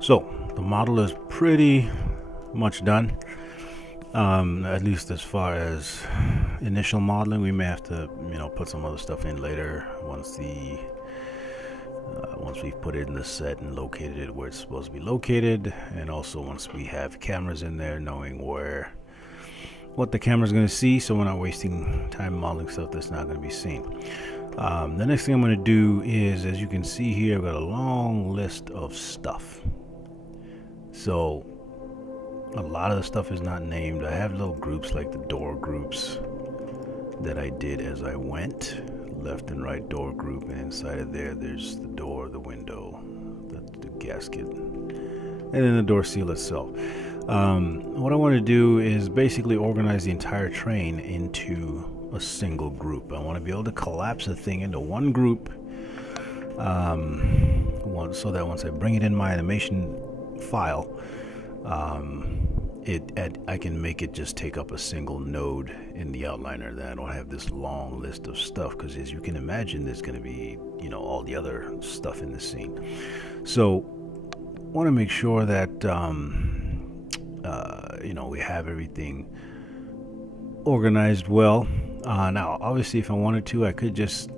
So the model is pretty much done, at least as far as initial modeling. We may have to, put some other stuff in later once we've put it in the set and located it where it's supposed to be located, and also once we have cameras in there, knowing what the camera's going to see, so we're not wasting time modeling stuff that's not going to be seen. The next thing I'm going to do is, as you can see here, I've got a long list of stuff. So a lot of the stuff is not named. I have little groups like the door groups that I did as I went. Left and right door group, and inside of there's the door, the window, the gasket, and then the door seal itself. What I want to do is basically organize the entire train into a single group. I want to be able to collapse the thing into one group, so that once I bring it in my animation file, I can make it just take up a single node in the outliner. Then I don't have this long list of stuff, because as you can imagine, there's going to be all the other stuff in the scene. So I want to make sure that we have everything organized well. Now obviously, if I wanted to, I could just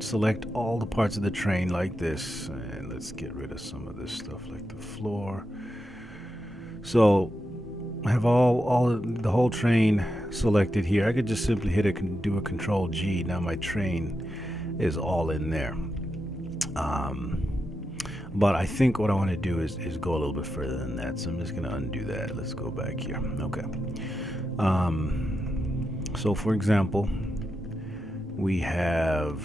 select all the parts of the train like this, and let's get rid of some of this stuff like the floor. So I have the whole train selected here. I could just simply do a Control G. Now my train is all in there. But I think what I want to do is go a little bit further than that. So I'm just going to undo that. Let's go back here. Okay. So for example, we have,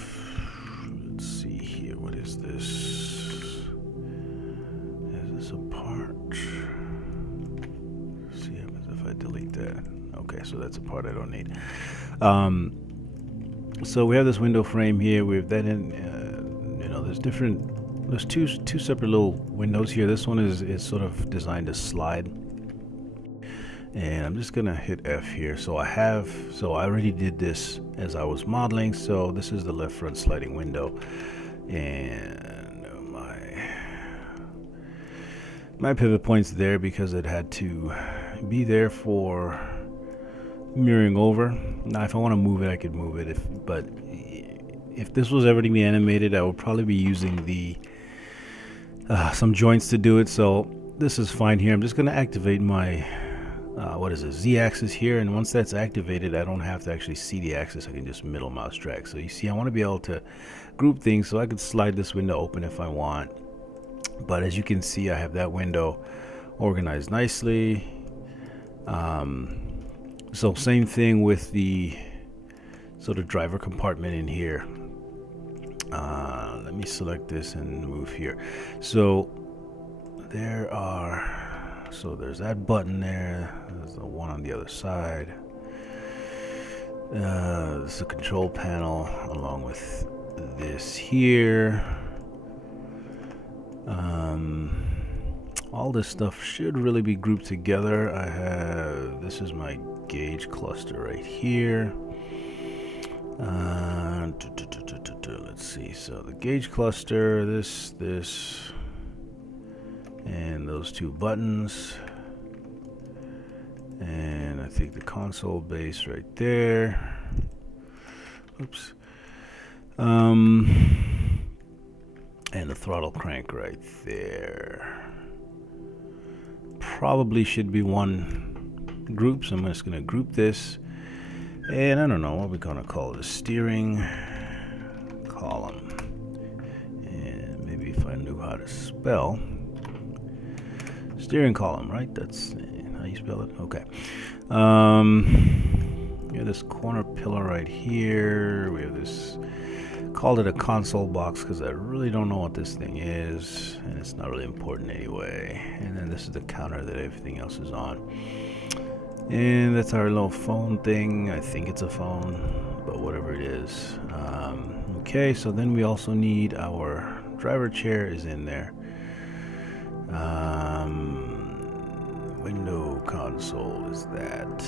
let's see here. What is this? Is this a part? See what happens if I delete that. Okay, so that's a part I don't need. So we have this window frame here. We have that in, there's two separate little windows here. This one is sort of designed to slide. And I'm just gonna hit F here. So I already did this as I was modeling. So this is the left front sliding window. And my pivot point's there because it had to be there for mirroring over. Now if I want to move it, I could move it. But if this was ever to be animated, I would probably be using some joints to do it. So this is fine here. I'm just going to activate my Z-axis here, and once that's activated, I don't have to actually see the axis. I can just middle mouse drag. So you see, I want to be able to group things, so I could slide this window open if I want. But as you can see, I have that window organized nicely. So same thing with the sort of driver compartment in here. Let me select this and move here. So there's that button there. There's the one on the other side. This is a control panel along with this here. All this stuff should really be grouped together. This is my gauge cluster right here. Let's see. So the gauge cluster, this, and those two buttons, and I think the console base right there. Oops. And the throttle crank right there. Probably should be one group, so I'm just going to group this. And I don't know what we're going to call it, a steering column. And maybe if I knew how to spell. Steering column, right? That's how you spell it? Okay. We have this corner pillar right here. We have this, called it a console box because I really don't know what this thing is, and it's not really important anyway. And then this is the counter that everything else is on. And that's our little phone thing. I think it's a phone, but whatever it is. Okay, so then we also need our driver chair is in there. Window console is that.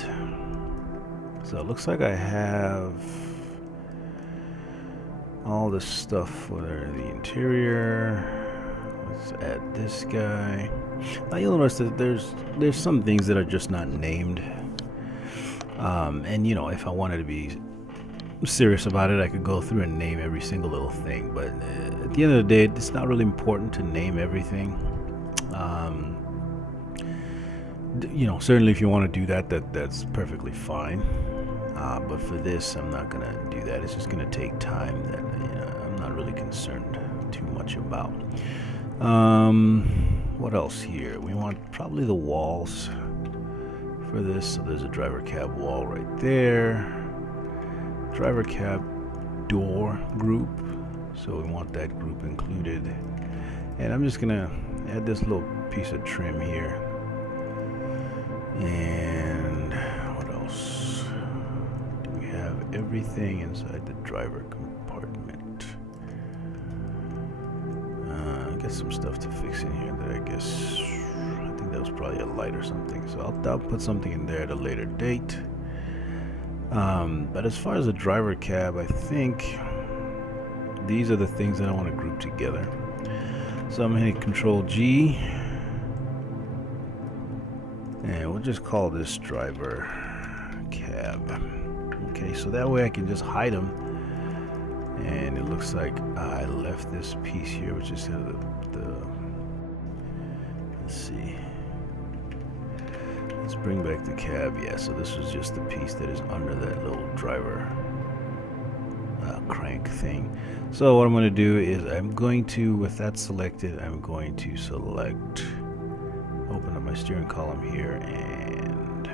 So it looks like I have all this stuff for the interior. Let's add this guy. Now you'll notice that there's some things that are just not named. And you know, if I wanted to be serious about it, I could go through and name every single little thing. But at the end of the day, it's not really important to name everything. You know, certainly if you want to do that, that's perfectly fine. But for this, I'm not gonna do that. It's just gonna take time that I'm not really concerned too much about. What else here? We want probably the walls for this. So there's a driver cab wall right there. Driver cab door group. So we want that group included. And I'm just gonna add this little piece of trim here. And what else? Do we have everything inside the driver compartment? Got some stuff to fix in here that I think that was probably a light or something. So I'll put something in there at a later date. But as far as the driver cab, I think these are the things that I want to group together. So I'm going to hit Control G. And we'll just call this driver cab. Okay, so that way I can just hide them. And it looks like I left this piece here, which is the let's see. Let's bring back the cab. Yeah, so this was just the piece that is under that little driver crank thing. So what I'm going to do is I'm going to, with that selected, I'm going to select, open up my steering column here, and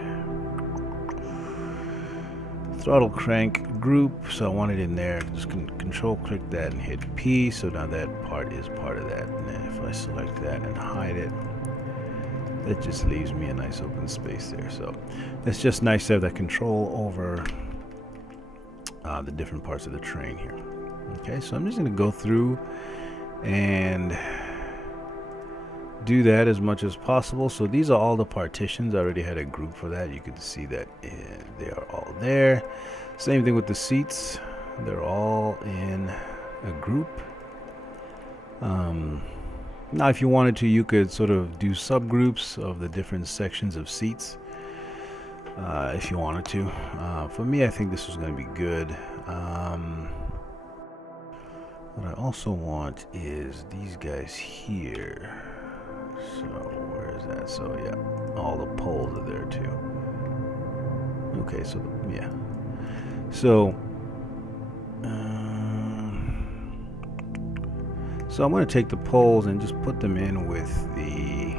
throttle crank group. So I want it in there. Just control click that and hit P. So now that part is part of that. And then if I select that and hide it, that just leaves me a nice open space there. So it's just nice to have that control over the different parts of the train here. Okay, so I'm just going to go through and do that as much as possible. So these are all the partitions. I already had a group for that. You can see that they are all there. Same thing with the seats. They're all in a group. Now if you wanted to, you could sort of do subgroups of the different sections of seats if you wanted to. For me, I think this was going to be good. What I also want is these guys here. So where is that? So yeah, all the poles are there too. Okay, so yeah. So so I'm going to take the poles and just put them in with the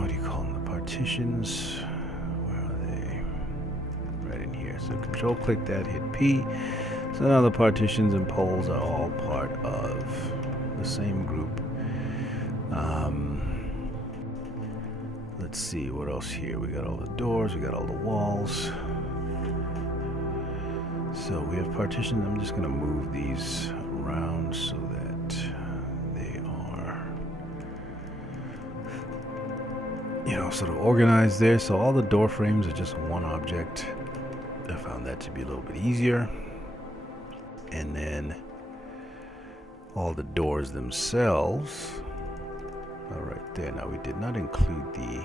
what do you call them? The partitions. Where are they? Right in here. So control click that, hit P. So now the partitions and poles are all part of the same group. Let's see what else here. We got all the doors, we got all the walls. So we have partitions. I'm just going to move these around so that they are, sort of organized there. So all the door frames are just one object. I found that to be a little bit easier. And then all the doors themselves are right there. Now we did not include the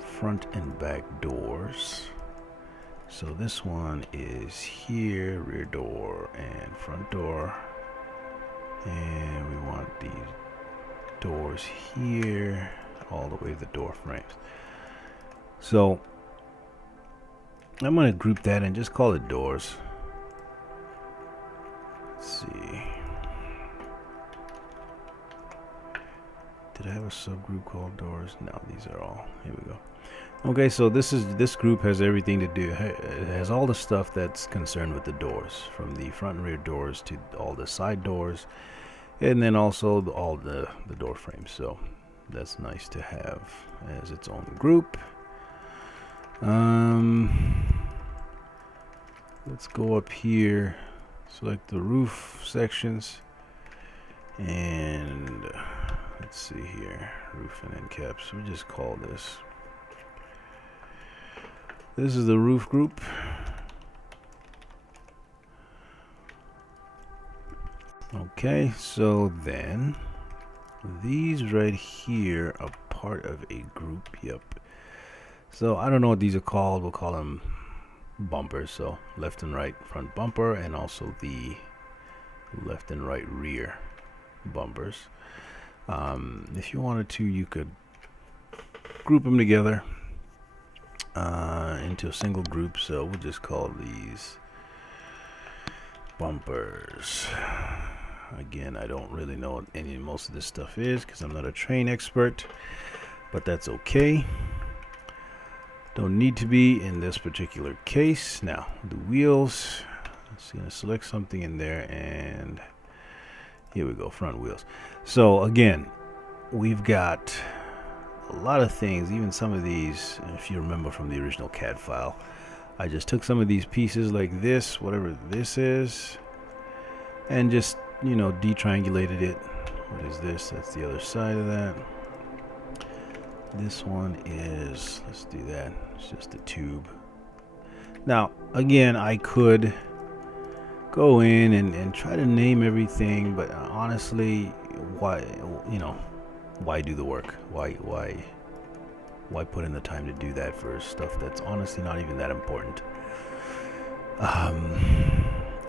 front and back doors. So this one is here, rear door and front door. And we want these doors here, all the way to the door frames. So I'm going to group that and just call it doors. Let's see. Did I have a subgroup called doors? No, these are all. Here we go. Okay, so this group has everything to do. It has all the stuff that's concerned with the doors, from the front and rear doors to all the side doors, and then also all the door frames. So that's nice to have as its own group. Let's go up here, select the roof sections, and let's see here, roof and end caps. We just call this. This is the roof group. Okay, so then these right here are part of a group. Yep. So I don't know what these are called. We'll call them bumpers. So left and right front bumper, and also the left and right rear bumpers. If you wanted to, you could group them together into a single group. So we'll just call these bumpers. Again, I don't really know what most of this stuff is because I'm not a train expert, but that's okay. Don't need to be in this particular case. Now, the wheels. I'm going to select something in there, and here we go, front wheels. So again, we've got a lot of things, even some of these, if you remember from the original CAD file, I just took some of these pieces like this, whatever this is, and just, you know, detriangulated it. What is this? That's the other side of that. This one is, let's do that. It's just a tube. Now, again, I could go in and try to name everything, but honestly, why, you know, why do the work? Why put in the time to do that for stuff that's honestly not even that important?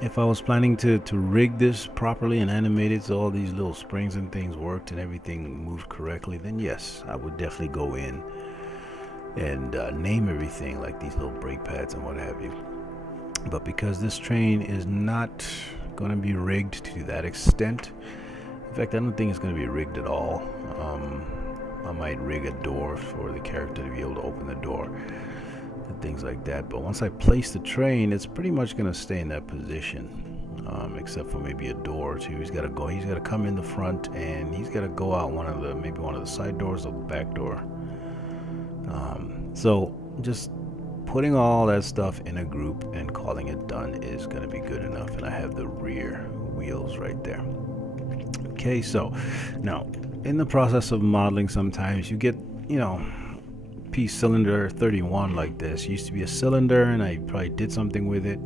If I was planning to rig this properly and animate it so all these little springs and things worked and everything moved correctly, then yes, I would definitely go in and name everything, like these little brake pads and what have you. But because this train is not going to be rigged to that extent, in fact, I don't think it's going to be rigged at all. I might rig a door for the character to be able to open the door and things like that. But once I place the train, it's pretty much going to stay in that position, except for maybe a door or two. He's got to come in the front, and he's got to go out maybe one of the side doors or the back door. So just putting all that stuff in a group and calling it done is going to be good enough. And I have the rear wheels right there. Okay, so now in the process of modeling, sometimes you get, you know, piece cylinder 31 like this. It used to be a cylinder, and I probably did something with it,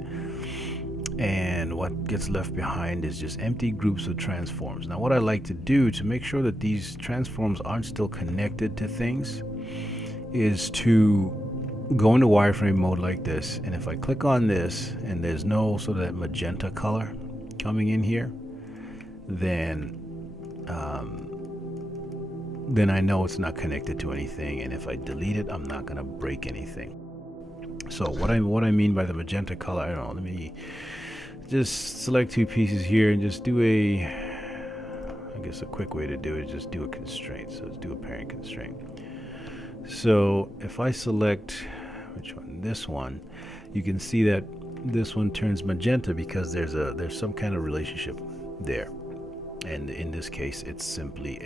and what gets left behind is just empty groups of transforms. Now what I like to do to make sure that these transforms aren't still connected to things is to go into wireframe mode like this, and if I click on this and there's no sort of that magenta color coming in here, then I know it's not connected to anything, and if I delete it, I'm not going to break anything. So what I mean by the magenta color, I don't know, let me just select two pieces here and just do I guess a quick way to do it is just do a constraint. So let's do a parent constraint. So if I select, which one? This one, you can see that this one turns magenta because there's some kind of relationship there. And in this case, it's simply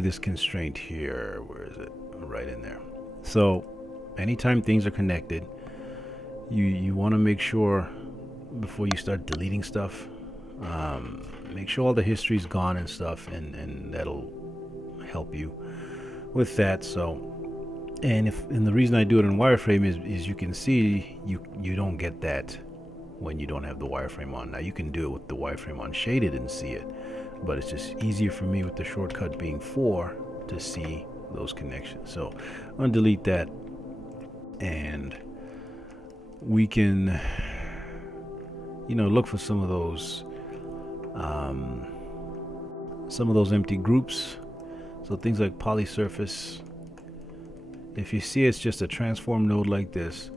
this constraint here. Where is it? Right in there. So anytime things are connected, you want to make sure before you start deleting stuff, make sure all the history's gone and stuff, and that'll help you with that. So, and the reason I do it in wireframe is you can see you don't get that when you don't have the wireframe on. Now you can do it with the wireframe on shaded and see it, but it's just easier for me with the shortcut being 4 to see those connections. So I'm gonna delete that, and we can, you know, look for some of those empty groups. So things like polysurface, if you see it's just a transform node like this,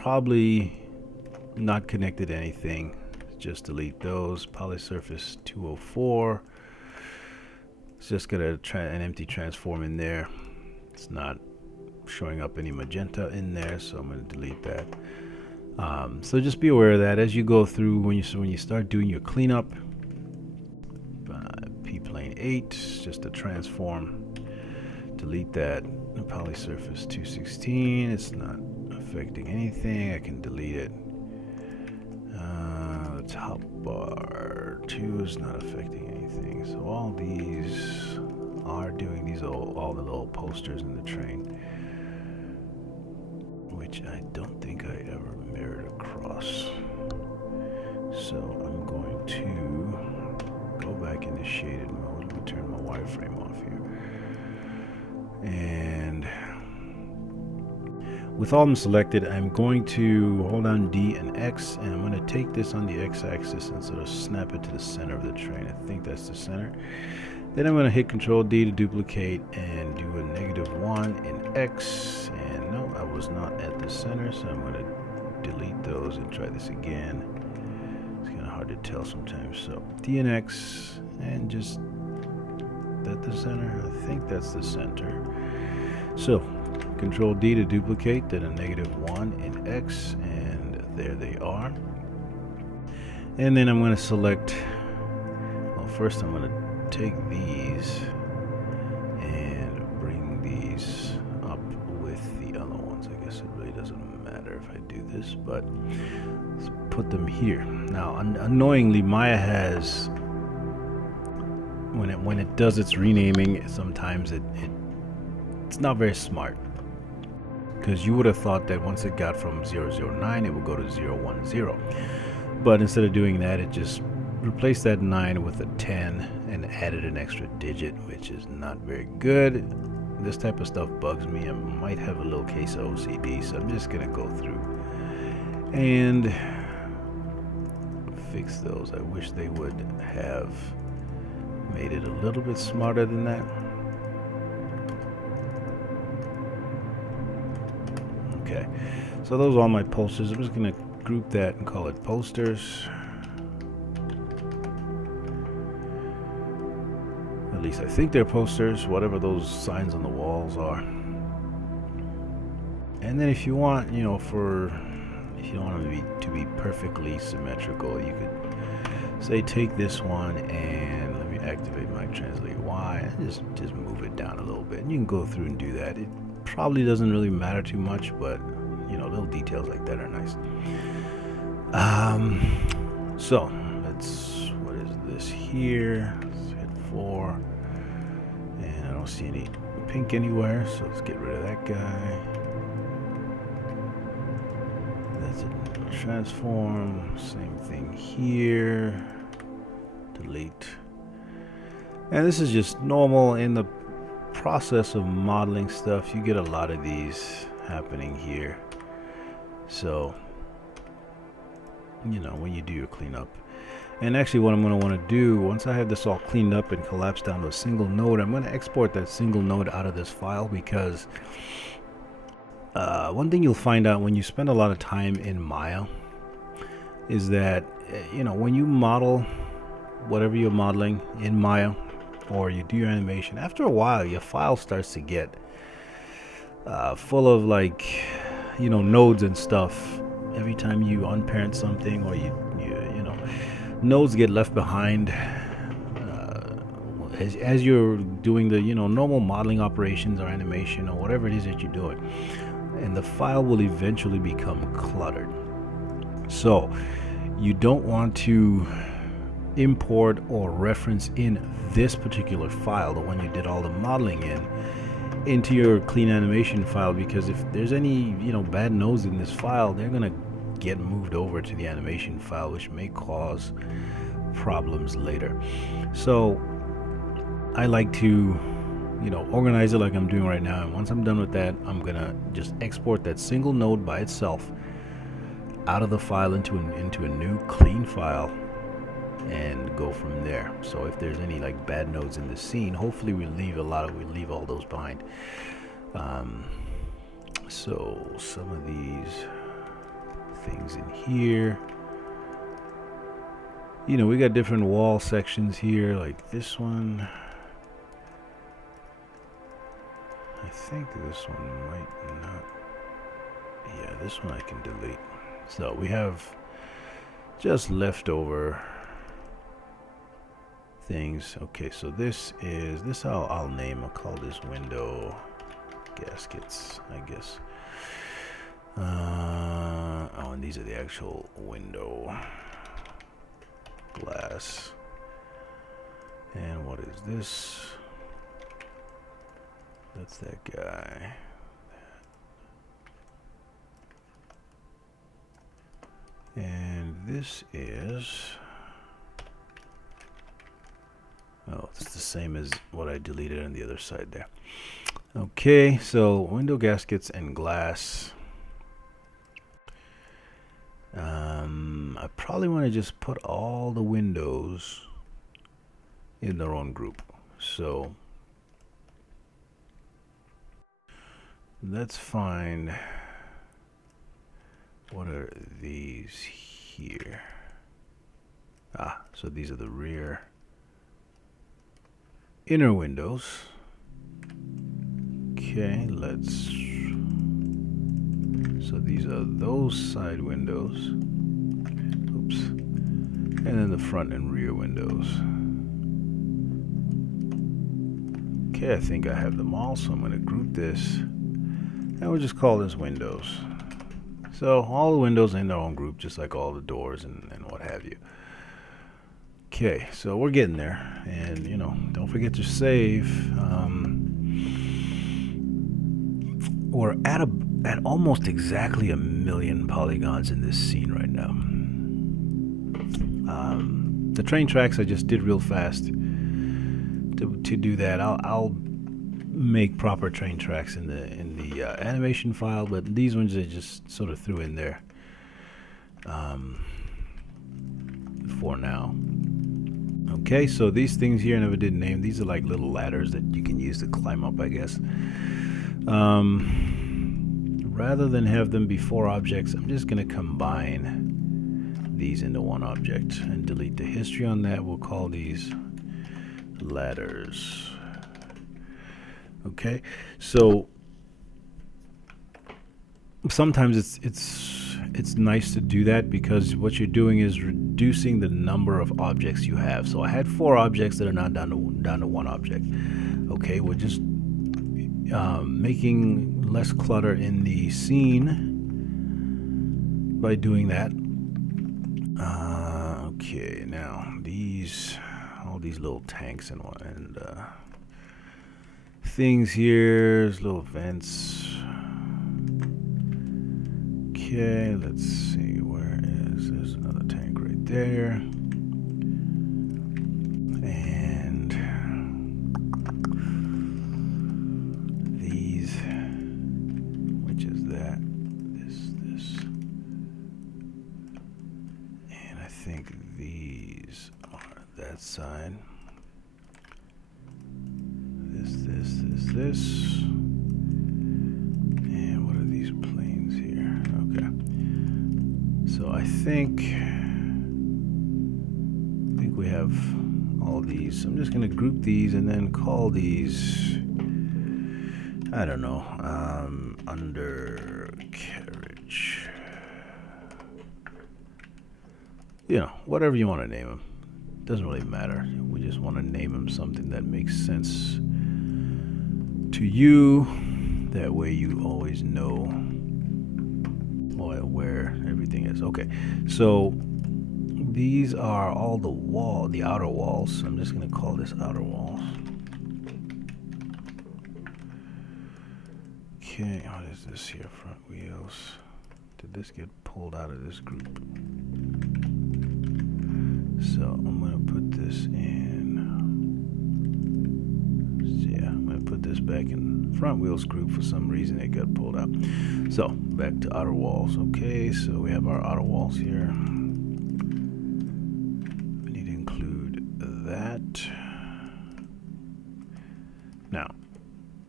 probably not connected to anything. Just delete those. Polysurface 204, it's just got an empty transform in there. It's not showing up any magenta in there, so I'm going to delete that. So just be aware of that as you go through when you start doing your cleanup. P-plane 8, just a transform. Delete that. Polysurface 216, it's not affecting anything. I can delete it. The top bar 2 is not affecting anything. So all these are doing all the little posters in the train, which I don't think I ever mirrored across. frame off here. And with all of them selected, I'm going to hold down D and X, and I'm going to take this on the X-axis and sort of snap it to the center of the train. I think that's the center. Then I'm going to hit Control D to duplicate and do a -1 in X. And no, I was not at the center, so I'm going to delete those and try this again. It's kind of hard to tell sometimes. So D and X, and just that the center. I think that's the center. So Control D to duplicate, then a -1 in X, and there they are. And then I'm going to select. Well, first I'm going to take these and bring these up with the other ones. I guess it really doesn't matter if I do this, but let's put them here. Now, annoyingly, Maya has, when it does its renaming, sometimes it's not very smart, because you would have thought that once it got from 009, it would go to 010, but instead of doing that, it just replaced that 9 with a 10 and added an extra digit, which is not very good. This type of stuff bugs me. I might have a little case of OCD, so I'm just gonna go through and fix those. I wish they would have made it a little bit smarter than that. Okay, so those are all my posters. I'm just gonna group that and call it posters. At least I think they're posters, whatever those signs on the walls are. And then if you want, if you don't want them to be perfectly symmetrical, you could say take this one and let me activate my translate Y and just move it down a little bit. And you can go through and do that. It probably doesn't really matter too much, but little details like that are nice. So what is this here? Let's hit 4. And I don't see any pink anywhere, so let's get rid of that guy. That's a transform. Same thing here. Delete. And this is just normal in the process of modeling stuff. You get a lot of these happening here. So, when you do your cleanup. And actually what I'm going to want to do, once I have this all cleaned up and collapsed down to a single node, I'm going to export that single node out of this file, because one thing you'll find out when you spend a lot of time in Maya is that, when you model whatever you're modeling in Maya, or you do your animation, after a while your file starts to get full of nodes and stuff. Every time you unparent something, or you nodes get left behind as you're doing the normal modeling operations or animation or whatever it is that you're doing, and the file will eventually become cluttered. So you don't want to import or reference in this particular file, the one you did all the modeling in, into your clean animation file, because if there's any bad nodes in this file, they're gonna get moved over to the animation file, which may cause problems later. So I like to organize it like I'm doing right now, and once I'm done with that, I'm gonna just export that single node by itself out of the file into a new clean file and go from there. So if there's any bad nodes in the scene, hopefully we leave all those behind. So some of these things in here, we got different wall sections here, like this one. I think this one might not. Yeah, this one I can delete. So we have just leftover things. Okay, so this I'll name. I'll call this window gaskets, I guess. Oh, and these are the actual window glass. And what is this? That's that guy. And this is Oh, it's the same as what I deleted on the other side there. Okay, so window gaskets and glass. I probably want to just put all the windows in their own group. So let's find, what are these here? Ah, so these are the rear inner windows. Okay, so these are those side windows. Oops. And then the front and rear windows. Okay, I think I have them all, so I'm going to group this. And we'll just call this windows. So all the windows in their own group, just like all the doors and what have you. Okay, so we're getting there. And, you know, don't forget to save. We're at almost exactly 1,000,000 polygons in this scene right now. The train tracks I just did real fast. To do that, I'll make proper train tracks in the animation file, but these ones I just sort of threw in there for now. Okay, so these things here I never did name. These are like little ladders that you can use to climb up, I guess. Rather than have them be 4 objects, I'm just going to combine these into one object and delete the history on that. We'll call these ladders. Okay, so sometimes it's nice to do that, because what you're doing is reducing the number of objects you have. So I had 4 objects that are now down to 1 object. Okay, we're just making less clutter in the scene by doing that. Okay, now all these little tanks and things here, there's little vents. Okay, let's see, there's another tank right there. And these, which is that, this. And I think these are that side. This. And what are these planes here? Okay. So I think we have all these. I'm just going to group these and then call these, I don't know, undercarriage. You know, whatever you want to name them. Doesn't really matter. We just want to name them something that makes sense to you. That way you always know where everything is. Okay, so these are all the outer walls. So I'm just going to call this outer walls. Okay, what is this here? Front wheels. Did this get pulled out of this group? So I'm going to put this in. Yeah, I'm going to put this back in front wheels group. For some reason it got pulled out. So back to outer walls. Okay, so we have our outer walls here. We need to include that. Now,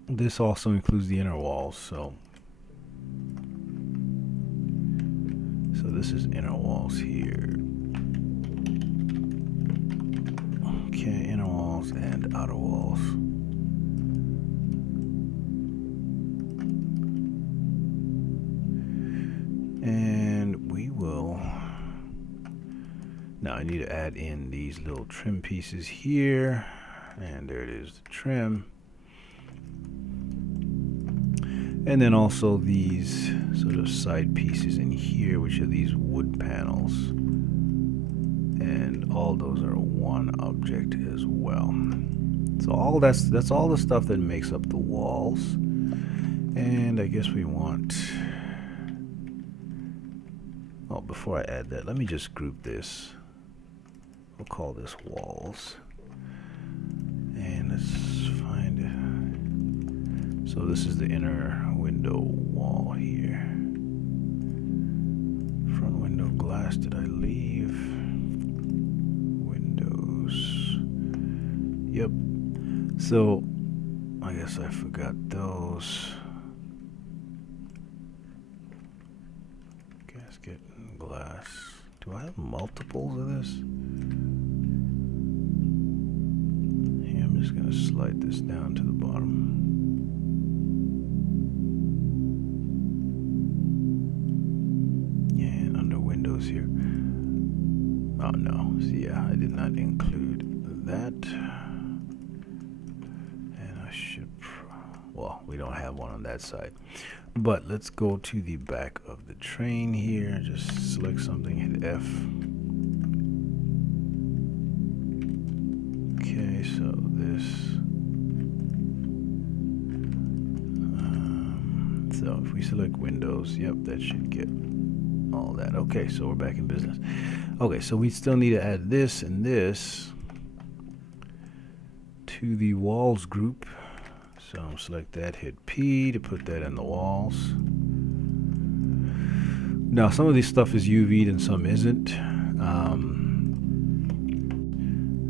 this also includes the inner walls. So this is inner walls here. Okay, inner walls and outer walls. And we will, now I need to add in these little trim pieces here. And there it is, the trim. And then also these sort of side pieces in here, which are these wood panels. And all those are one object as well. So all that's all the stuff that makes up the walls. And I guess we want, oh, before I add that, let me just group this. We'll call this walls. So this is the inner window wall here. Front window glass, did I leave? Windows. Yep. So I guess I forgot those. Gasket and glass. Do I have multiples of this? Yeah, I'm just gonna slide this down to the bottom. Yeah, and under windows here. Oh no, so yeah, I did not include that. And I should, well, we don't have one on that side. But let's go to the back of the train here. Just select something, hit F. Okay, so this. So if we select Windows, yep, that should get all that. Okay, so we're back in business. Okay, so we still need to add this and this to the walls group. So select that, hit P to put that in the walls. Now some of this stuff is UV'd and some isn't.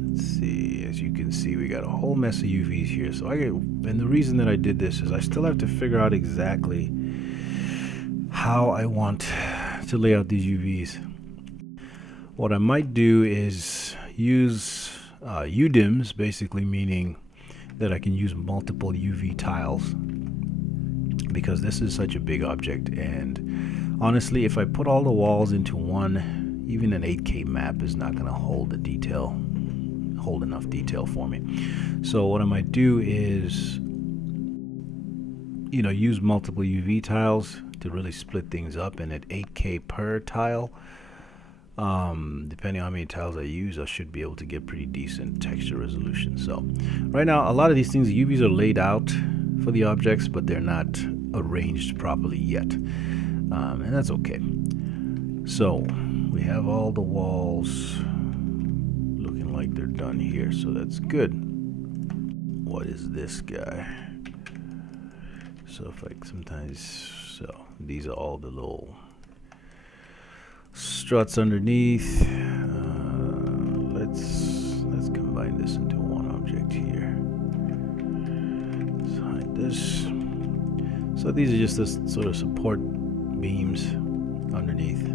Let's see, as you can see, we got a whole mess of UVs here. So and the reason that I did this is I still have to figure out exactly how I want to lay out these UVs. What I might do is use UDIMs, basically meaning that I can use multiple UV tiles, because this is such a big object, and honestly if I put all the walls into one, even an 8K map is not going to hold enough detail for me. So what I might do is, you know, use multiple UV tiles to really split things up, and at 8K per tile, depending on how many tiles I use, I should be able to get pretty decent texture resolution. So right now a lot of these things, the UVs are laid out for the objects, but they're not arranged properly yet, and that's okay. So we have all the walls looking like they're done here, so that's good. What is this guy? So if I sometimes, so these are all the little struts underneath. Let's combine this into one object here. Let's hide this. So these are just the sort of support beams underneath.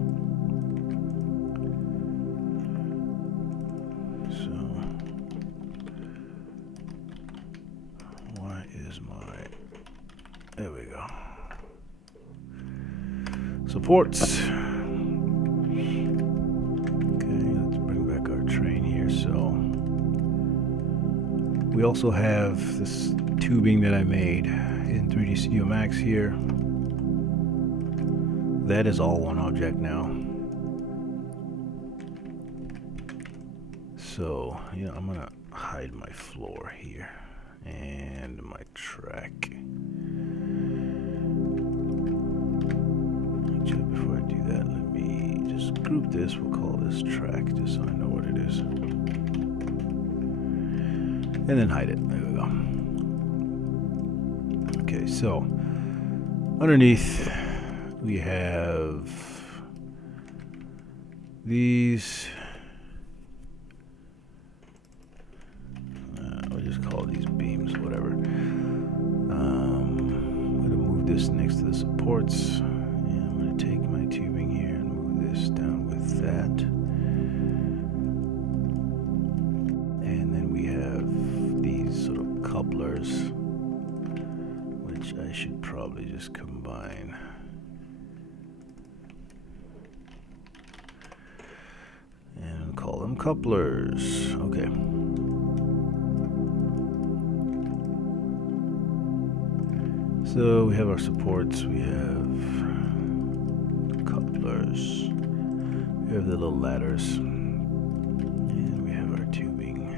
So why is there we go. Supports. We also have this tubing that I made in 3D Studio Max here. That is all one object now. So, you know, I'm gonna hide my floor here and my track. Actually, before I do that, let me just group this. We'll call this track just so I know what it is. And then hide it. There we go. Okay, so underneath we have these. We'll just call these beams, whatever. I'm going to move this next to the supports. And I'm going to take my tubing here and move this down with that. And then we have these sort of couplers, which I should probably just combine. And call them couplers. Okay. So we have our supports, we have couplers, we have the little ladders, and we have our tubing.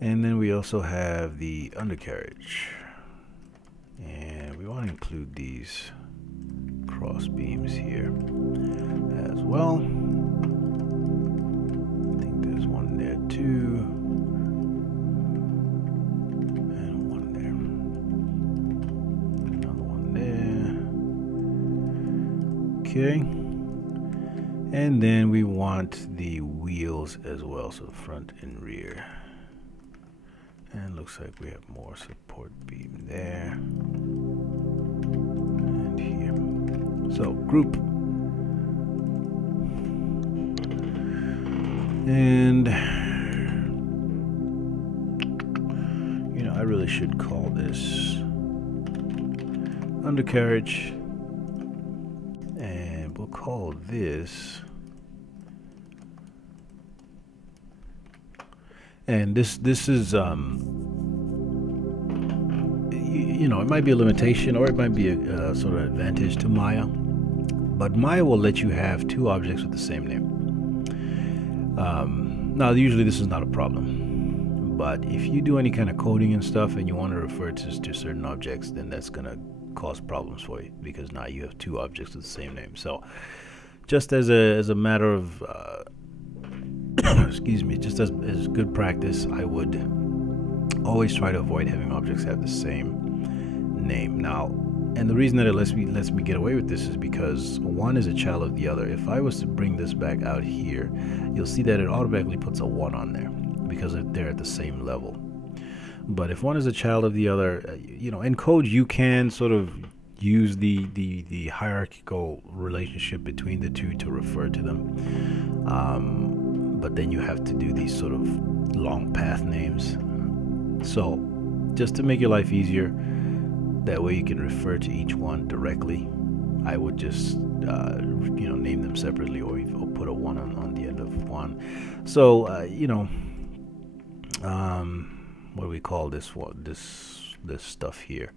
And then we also have the undercarriage. And we want to include these cross beams here as well. I think there's one there too. And Okay. And then we want the wheels as well, so front and rear. And looks like we have more support beam there. And here. So group. And you know, I really should call this undercarriage. And we'll call this, and this is you know, it might be a limitation or it might be a sort of advantage to Maya, but Maya will let you have two objects with the same name. Now usually this is not a problem, but if you do any kind of coding and stuff and you want to refer to certain objects, then that's gonna cause problems for you, because now you have two objects with the same name. So just as a matter of excuse me, just as good practice, I would always try to avoid having objects have the same name. Now, and the reason that it lets me get away with this is because one is a child of the other. If I was to bring this back out here, you'll see that it automatically puts a 1 on there because they're at the same level. But if one is a child of the other, you know, in code you can sort of use the hierarchical relationship between the two to refer to them. But then you have to do these sort of long path names. So just to make your life easier, that way you can refer to each one directly, I would just you know, name them separately, or put a 1 on the end of one. So you know, what do we call this one? This stuff here.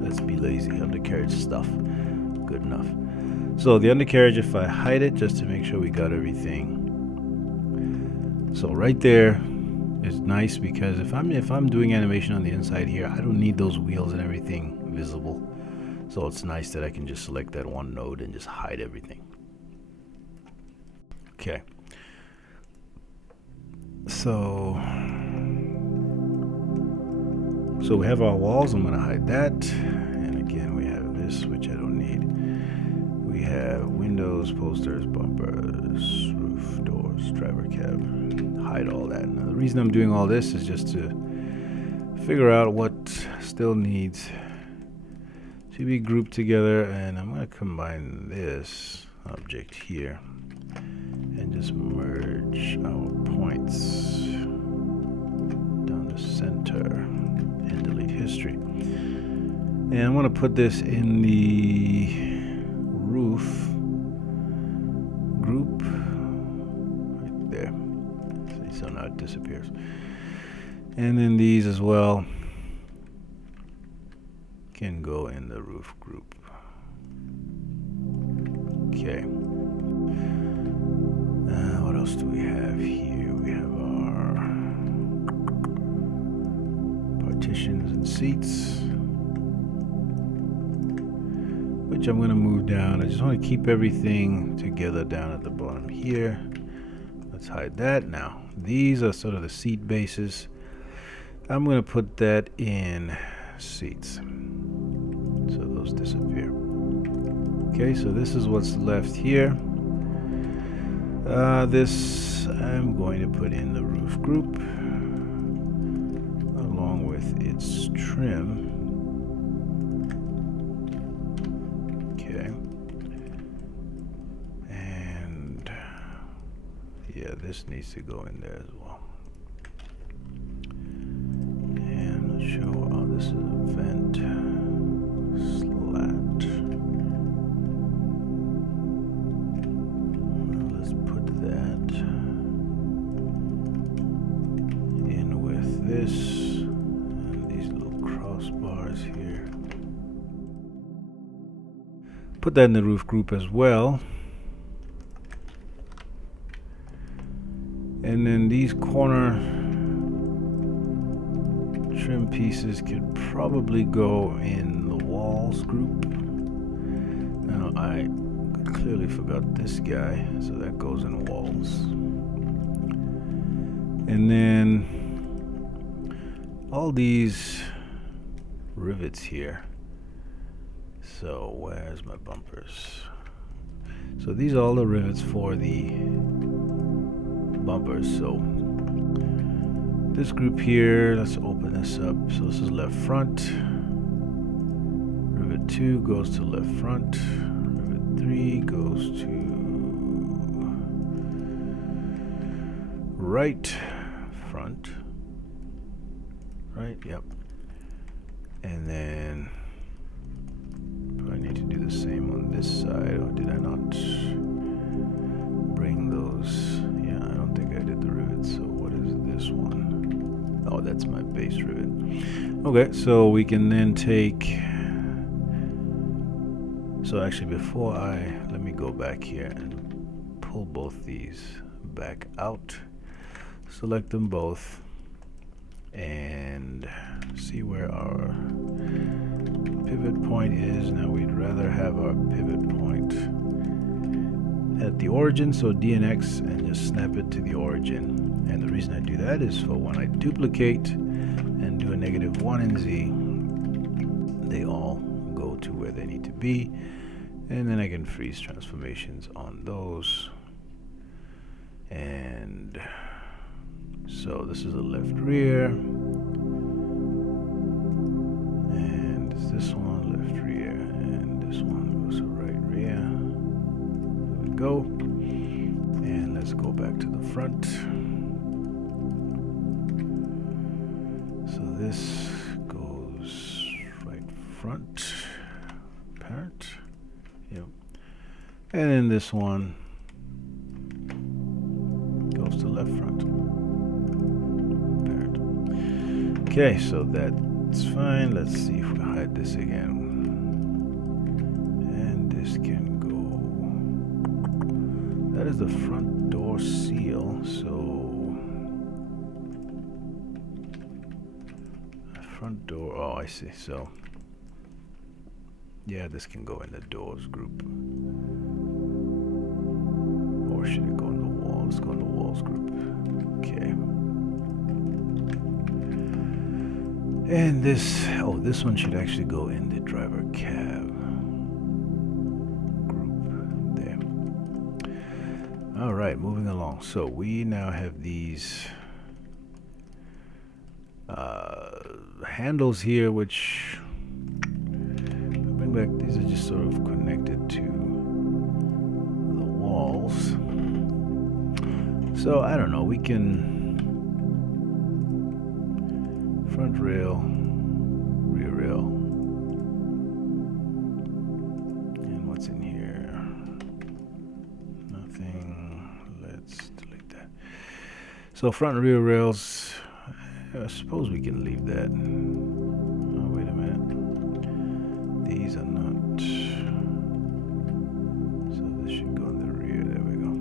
Let's be lazy. Undercarriage stuff. Good enough. So the undercarriage, if I hide it just to make sure we got everything. So right there is nice, because if I'm doing animation on the inside here, I don't need those wheels and everything visible. So it's nice that I can just select that one node and just hide everything. Okay. So we have our walls. I'm going to hide that. And again, we have this, which I don't need. We have windows, posters, bumpers, roof, doors, driver cab. Hide all that. Now, the reason I'm doing all this is just to figure out what still needs to be grouped together. And I'm going to combine this object here and just merge our points down the center and delete history. And I'm going to put this in the roof group right there. See, so now it disappears. And then these as well can go in the roof group. Okay. What else do we have here? We have our partitions and seats, which I'm going to move down. I just want to keep everything together down at the bottom here. Let's hide that. Now, these are sort of the seat bases. I'm going to put that in seats, so those disappear. Okay, so this is what's left here. This I'm going to put in the roof group along with its trim. Okay. And yeah, this needs to go in there as well. And let's show, oh, this is a vent slat. Let's put that in with this and these little crossbars here. Put that in the roof group as well. And then these corner trim pieces could probably go in the walls group. Now I clearly forgot this guy, so that goes in walls. And then all these rivets here So where's my bumpers? So these are all the rivets for the bumpers. So this group here, let's open this up. So this is left front. Rivet 2 goes to left front. Rivet 3 goes to right front. Right, yep. And then I need to do the same on this side, or did I not bring those? Yeah, I don't think I did the rivets. So what is this one? Oh, that's my base rivet. Okay, so we can then take, so actually let me go back here and pull both these back out, select them both, and see where our pivot point is. Now we'd rather have our pivot point at the origin, so DNX, and just snap it to the origin. And the reason I do that is for when I duplicate and do a -1 in Z, they all go to where they need to be, and then I can freeze transformations on those. And so this is the left rear, and this one left rear, and this one goes to right rear. There we go. And let's go back to the front. So this goes right front, apparent. Yep. And then this one goes to left front. Okay, so that's fine. Let's see if we hide this again. And this can go. That is the front door seal. So front door. Oh, I see. So yeah, this can go in the doors group. Or should it go in the wall? Let's go in the walls group. Okay. And this one should actually go in the driver cab group there. All right, moving along. So we now have these handles here, which bring back. These are just sort of connected to the walls. So I don't know. We can. Front rail, rear rail, and what's in here? Nothing. Let's delete that. So front and rear rails, I suppose we can leave that. Oh, wait a minute. These are not. So this should go in the rear. There we go.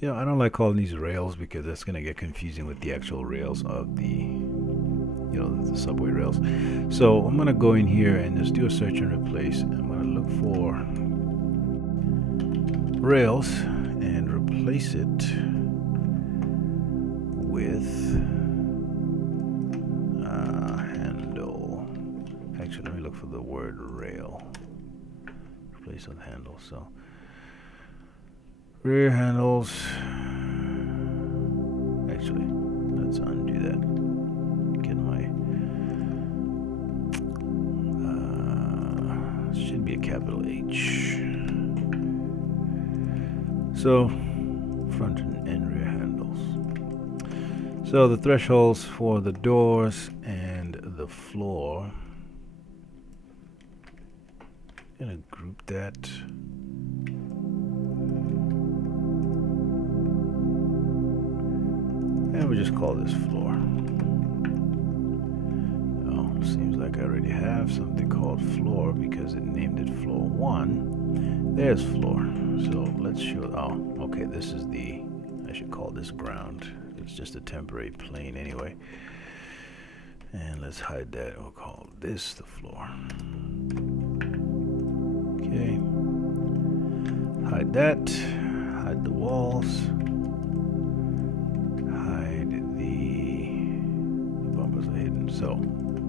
You know, I don't like calling these rails because that's going to get confusing with the actual rails of the subway rails. So I'm going to go in here and just do a search and replace. I'm going to look for rails and replace it with handle. Actually, let me look for the word rail. Replace with handle. So rear handles. Actually, let's undo that. Get my should be a capital H. So front and rear handles. So the thresholds for the doors and the floor. I'm gonna group that. And we just call this floor. Oh, seems like I already have something called floor because it named it floor 1. There's floor. So let's show, oh, okay, this is the, I should call this ground. It's just a temporary plane anyway. And let's hide that. We'll call this the floor. Okay. hide that. Hide the walls. Hide the bumpers are hidden. So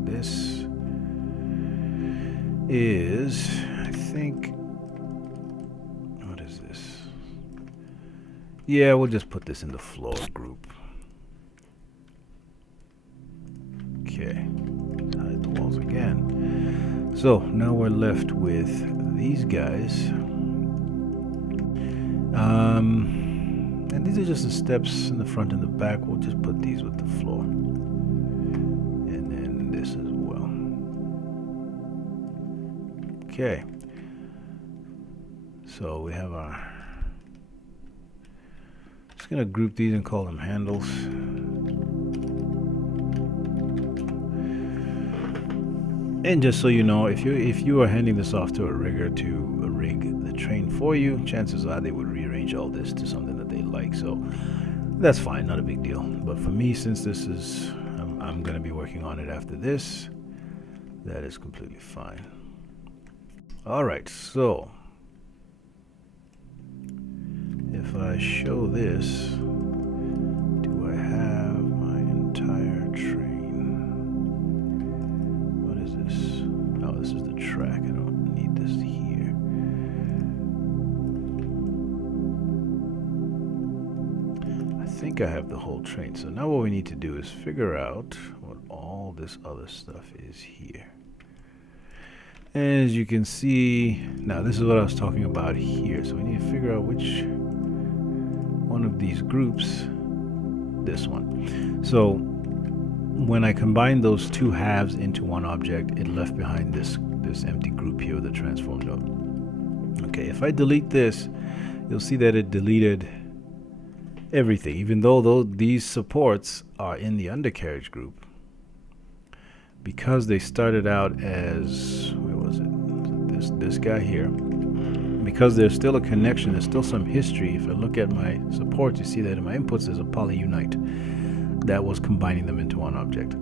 this is, I think, what is this? Yeah, we'll just put this in the floor group. Okay, hide the walls again. So now we're left with these guys. And these are just the steps in the front and the back. We'll just put these with the floor. And then this as well. Okay. So we have our... Just gonna group these and call them handles. And just so you know, if you are handing this off to a rigger to rig the train for you, chances are they would rearrange all this to something that they like. So that's fine, not a big deal. But for me, since this is, I'm going to be working on it after this, that is completely fine. All right, so if I show this, do I have my entire train? What is this? Oh, this is the track. I don't need this here. I think I have the whole train. So now what we need to do is figure out what all this other stuff is here. As you can see, now this is what I was talking about here. So we need to figure out which one of these groups, this one. So when I combined those two halves into one object, it left behind this empty group here with the transform node. Okay, if I delete this, you'll see that it deleted everything, even though these supports are in the undercarriage group, because they started out as, where was it? This guy here. Because there's still a connection, there's still some history. If I look at my support, you see that in my inputs there's a polyunite that was combining them into one object.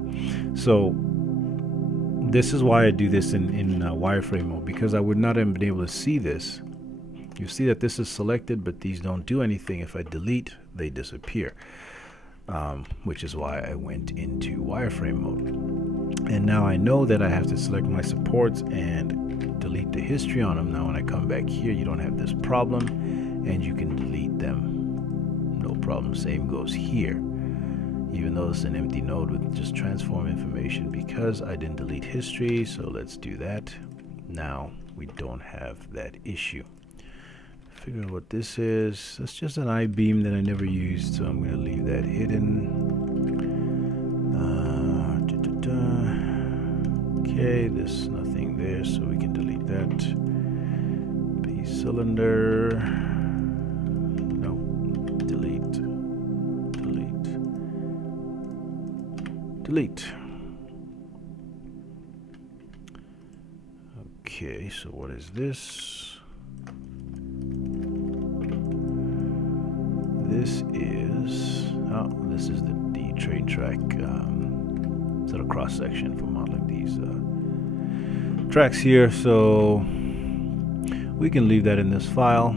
So this is why I do this in wireframe mode, because I would not have been able to see this. You see that this is selected, but these don't do anything. If I delete, they disappear, which is why I went into wireframe mode. And now I know that I have to select my supports and delete the history on them. Now when I come back here, you don't have this problem, and you can delete them, no problem. Same goes here, even though it's an empty node with just transform information, because I didn't delete history. So let's do that. Now we don't have that issue. Figure out what this is. That's just an I-beam that I never used, so I'm going to leave that hidden. Okay, there's nothing there, so we can delete that. P cylinder. No. Delete. Delete. Delete. Okay, so what is this? This is the train track sort of cross section for modeling these tracks here. So we can leave that in this file.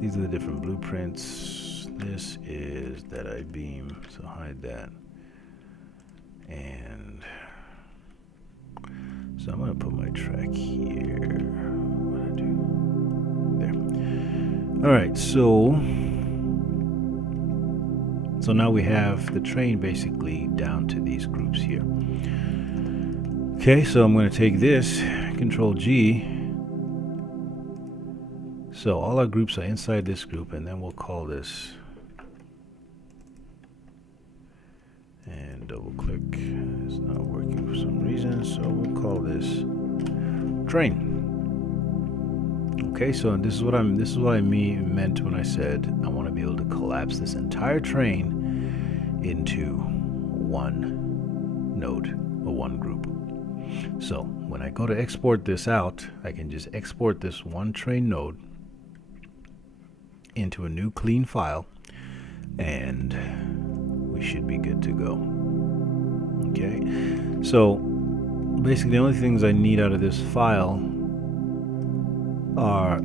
These are the different blueprints. This is that I-beam, so hide that. And so I'm going to put my track here. What do I do? There. All right, so now we have the train basically down to these groups here. Okay, so I'm going to take this, Control G. So all our groups are inside this group, and then we'll call this, and double click. It's not working for some reason, so we'll call this train. Okay, so this is what I meant when I said I want to be able to collapse this entire train into one node or one group. So when I go to export this out, I can just export this one train node into a new clean file, and we should be good to go. Okay, so basically the only things I need out of this file are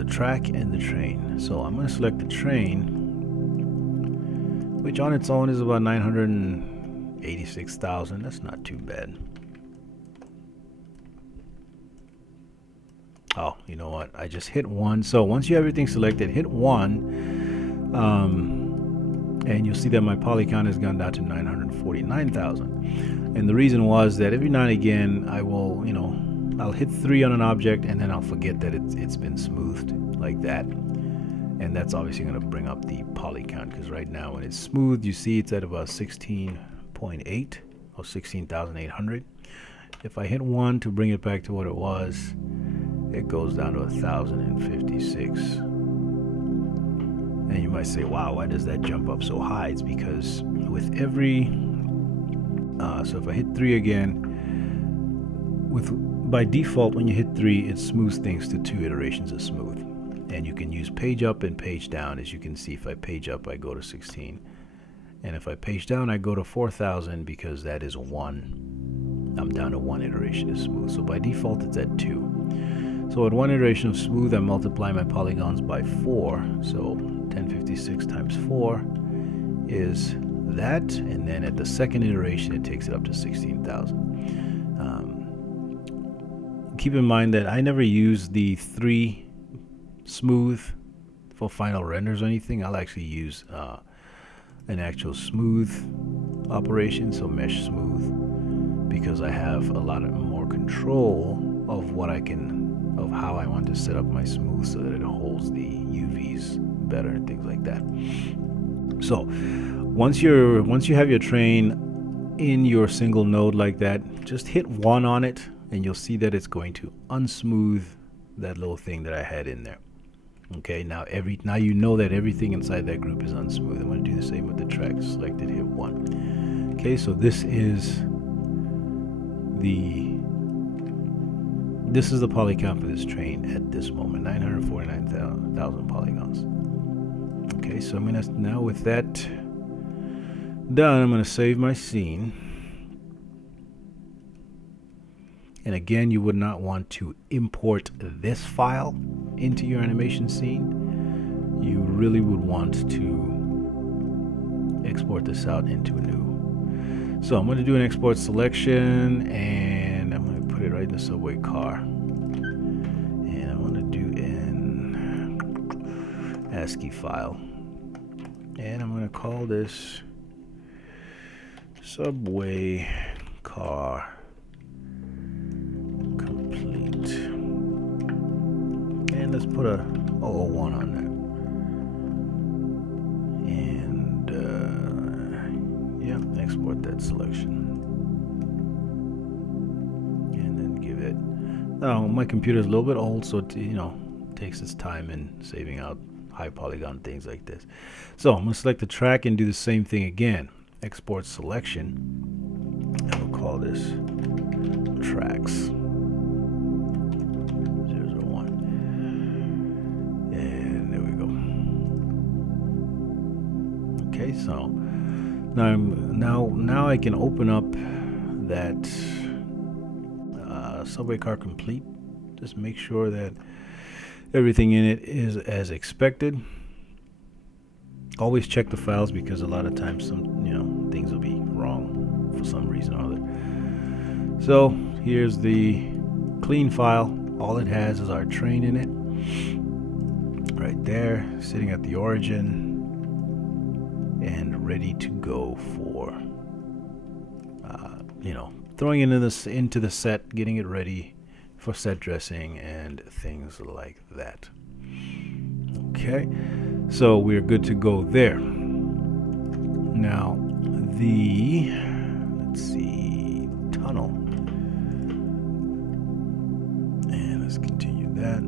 the track and the train. So I'm going to select the train, which on its own is about 986,000. That's not too bad. Oh, you know what? I just hit 1. So once you have everything selected, hit 1, and you'll see that my poly count has gone down to 949,000. And the reason was that every now and again, I will, I'll hit 3 on an object, and then I'll forget that it's been smoothed like that. And that's obviously going to bring up the poly count, because right now when it's smooth, you see it's at about 16.8 or 16,800. If I hit 1 to bring it back to what it was, it goes down to 1,056. And you might say, wow, why does that jump up so high? It's because with every so if I hit 3 again, by default when you hit 3, it smooths things to 2 iterations of smooth. And you can use page up and page down. As you can see, if I page up, I go to 16, and if I page down, I go to 4,000, because that is 1. I'm down to 1 iteration of smooth. So by default, it's at 2. So at 1 iteration of smooth, I multiply my polygons by 4. So 1056 times 4 is that, and then at the second iteration, it takes it up to 16,000. Keep in mind that I never use the 3 smooth for final renders or anything. I'll actually use an actual smooth operation, so mesh smooth, because I have a lot more control of of how I want to set up my smooth so that it holds the UVs better and things like that. So once you have your train in your single node like that, just hit 1 on it, and you'll see that it's going to unsmooth that little thing that I had in there. Okay, now you know that everything inside that group is unsmooth. I'm going to do the same with the track. Selected, hit 1. Okay, so this is the poly count for this train at this moment, 949,000 polygons. Okay, so I'm gonna, now with that done, I'm gonna save my scene. And again, you would not want to import this file into your animation scene. You really would want to export this out into a new. So I'm going to do an export selection, and I'm going to put it right in the subway car. And I'm going to do an ASCII file. And I'm going to call this subway car complete. And let's put a 001 on that. Export that selection, and then give it. Now my computer is a little bit old, so it takes its time in saving out high polygon things like this. So I'm going to select the track and do the same thing again. Export selection, and we'll call this tracks 001, and there we go. Okay, so now I can open up that subway car complete. Just make sure that everything in it is as expected. Always check the files, because a lot of times things will be wrong for some reason or other. So here's the clean file. All it has is our train in it, right there, sitting at the origin and ready to go for throwing it into the set, getting it ready for set dressing and things like that. Okay, so we're good to go there. Now let's see, tunnel, and let's continue that.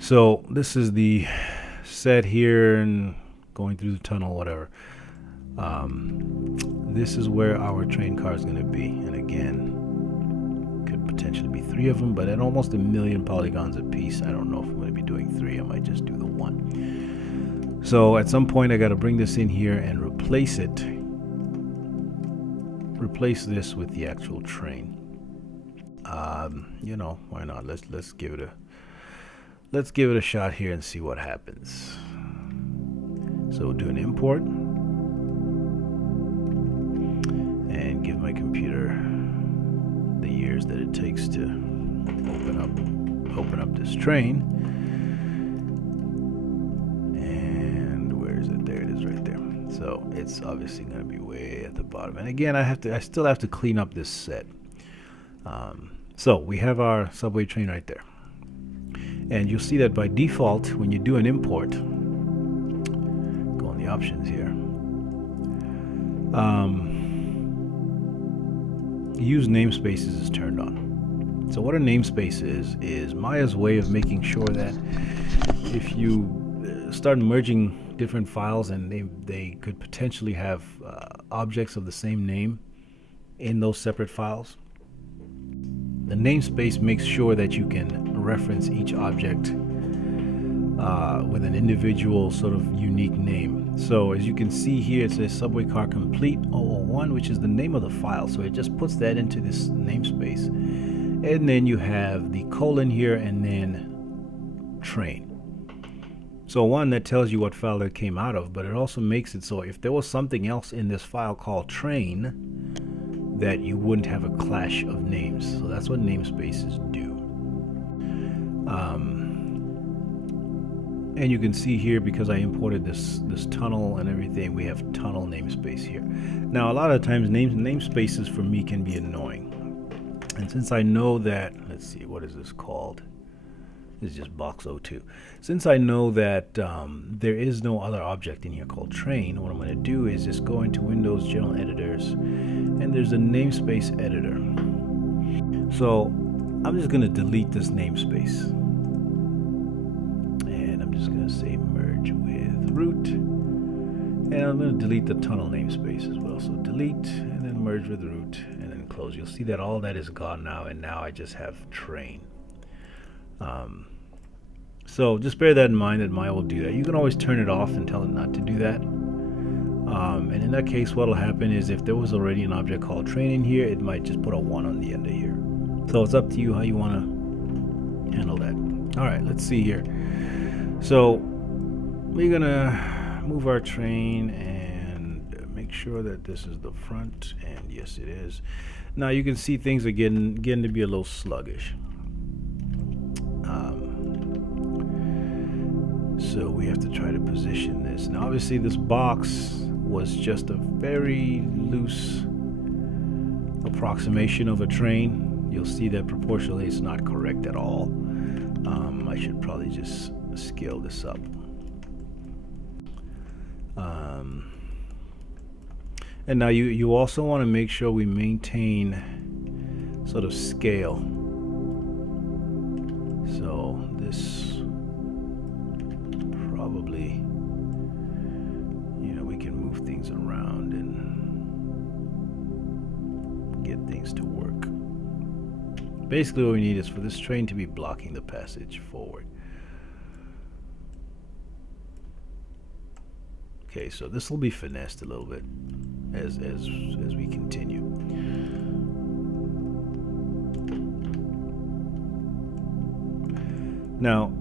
So this is the set here, and going through the tunnel, whatever. This is where our train car is going to be, and again, could potentially be 3 of them, but at almost 1,000,000 polygons a piece, I don't know if I'm going to be doing 3. I might just do the 1. So at some point I got to bring this in here and replace it replace this with the actual train. You know, why not? Let's give it a shot here and see what happens. So we'll do an import and give my computer the years that it takes to open up this train. And where is it? There it is, right there. So it's obviously going to be way at the bottom. And again, I still have to clean up this set. So we have our subway train right there. And you'll see that by default, when you do an import, go on the options here, use namespaces is turned on. So what a namespace is Maya's way of making sure that if you start merging different files and they could potentially have objects of the same name in those separate files, the namespace makes sure that you can reference each object with an individual sort of unique name. So as you can see here, it says subway car complete 001, which is the name of the file. So it just puts that into this namespace. And then you have the colon here and then train. So one, that tells you what file that came out of, but it also makes it so if there was something else in this file called train, that you wouldn't have a clash of names. So that's what namespaces do. And you can see here, because I imported this tunnel and everything, we have tunnel namespace here. Now a lot of times namespaces for me can be annoying. And since I know that, let's see, what is this called? This is just box 02. Since I know that there is no other object in here called train, what I'm going to do is just go into Windows General Editors, and there's a namespace editor. So I'm just going to delete this namespace. And I'm just going to say merge with root. And I'm going to delete the tunnel namespace as well. So delete, and then merge with root, and then close. You'll see that all that is gone now, and now I just have train. So just bear that in mind, that Maya will do that. You can always turn it off and tell it not to do that. And in that case, what will happen is if there was already an object called train in here, it might just put a 1 on the end of here. So it's up to you how you want to handle that. All right, let's see here. So we're going to move our train and make sure that this is the front. And yes, it is. Now you can see things are getting to be a little sluggish. So we have to try to position this. Now obviously this box was just a very loose approximation of a train. You'll see that proportionally it's not correct at all. I should probably just scale this up. And now you also want to make sure we maintain sort of scale. So this probably, we can move things around and get things to work. Basically what we need is for this train to be blocking the passage forward. Okay, so this will be finessed a little bit as we continue. Now,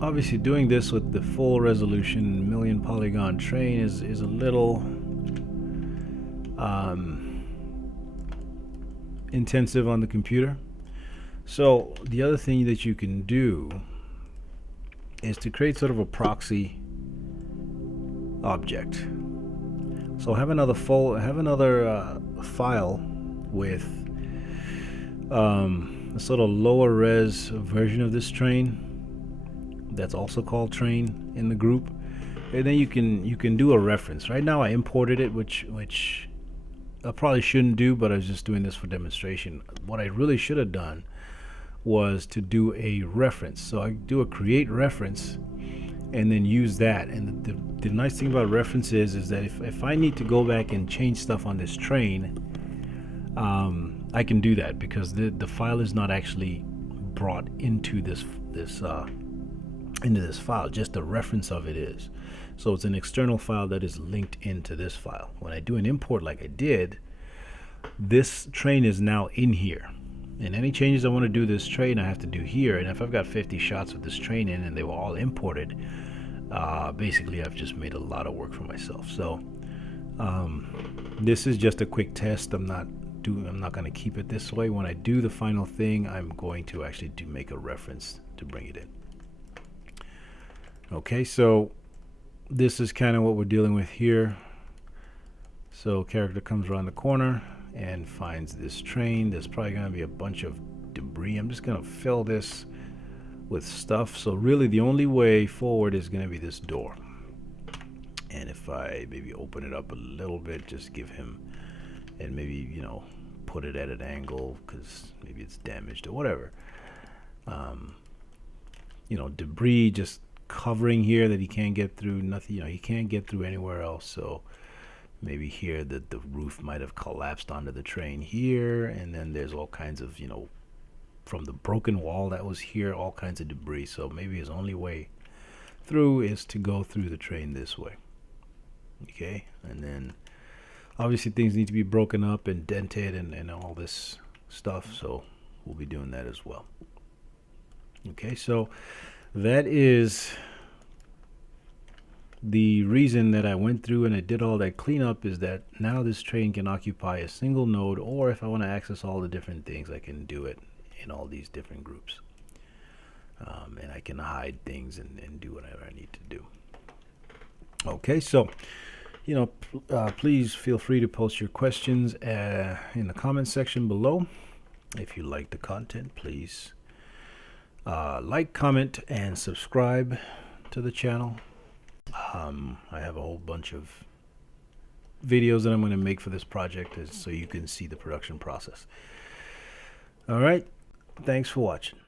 obviously doing this with the full resolution million polygon train is a little intensive on the computer. So the other thing that you can do is to create sort of a proxy object. So have another file with a sort of lower res version of this train that's also called train in the group, and then you can do a reference. Right now I imported it, which I probably shouldn't do, but I was just doing this for demonstration. What I really should have done was to do a reference. So I do a create reference and then use that. And the nice thing about references is that if I need to go back and change stuff on this train, I can do that because the file is not actually brought into this file. Just the reference of it is. So it's an external file that is linked into this file. When I do an import like I did, this train is now in here. And any changes I want to do this train, I have to do here. And if I've got 50 shots with this train in and they were all imported, basically I've just made a lot of work for myself. So this is just a quick test. I'm not going to keep it this way. When I do the final thing, I'm going to actually make a reference to bring it in. Okay, so this is kind of what we're dealing with here. So character comes around the corner and finds this train. There's probably going to be a bunch of debris. I'm just going to fill this with stuff. So really the only way forward is going to be this door. And if I maybe open it up a little bit, just give him, and maybe, you know, put it at an angle because maybe it's damaged or whatever. You know, debris just covering here that he can't get through. Nothing, you know, he can't get through anywhere else. So maybe here that the roof might have collapsed onto the train here, and then there's all kinds of, you know, from the broken wall that was here, all kinds of debris. So maybe his only way through is to go through the train this way. Okay, and then obviously things need to be broken up and dented and all this stuff, so we'll be doing that as well. Okay, so that is the reason that I went through and I did all that cleanup, is that now this train can occupy a single node, or if I want to access all the different things, I can do it in all these different groups. And I can hide things and do whatever I need to do. Okay, so, you know, please feel free to post your questions in the comment section below. If you like the content, please like, comment, and subscribe to the channel. I have a whole bunch of videos that I'm going to make for this project so you can see the production process. All right, thanks for watching.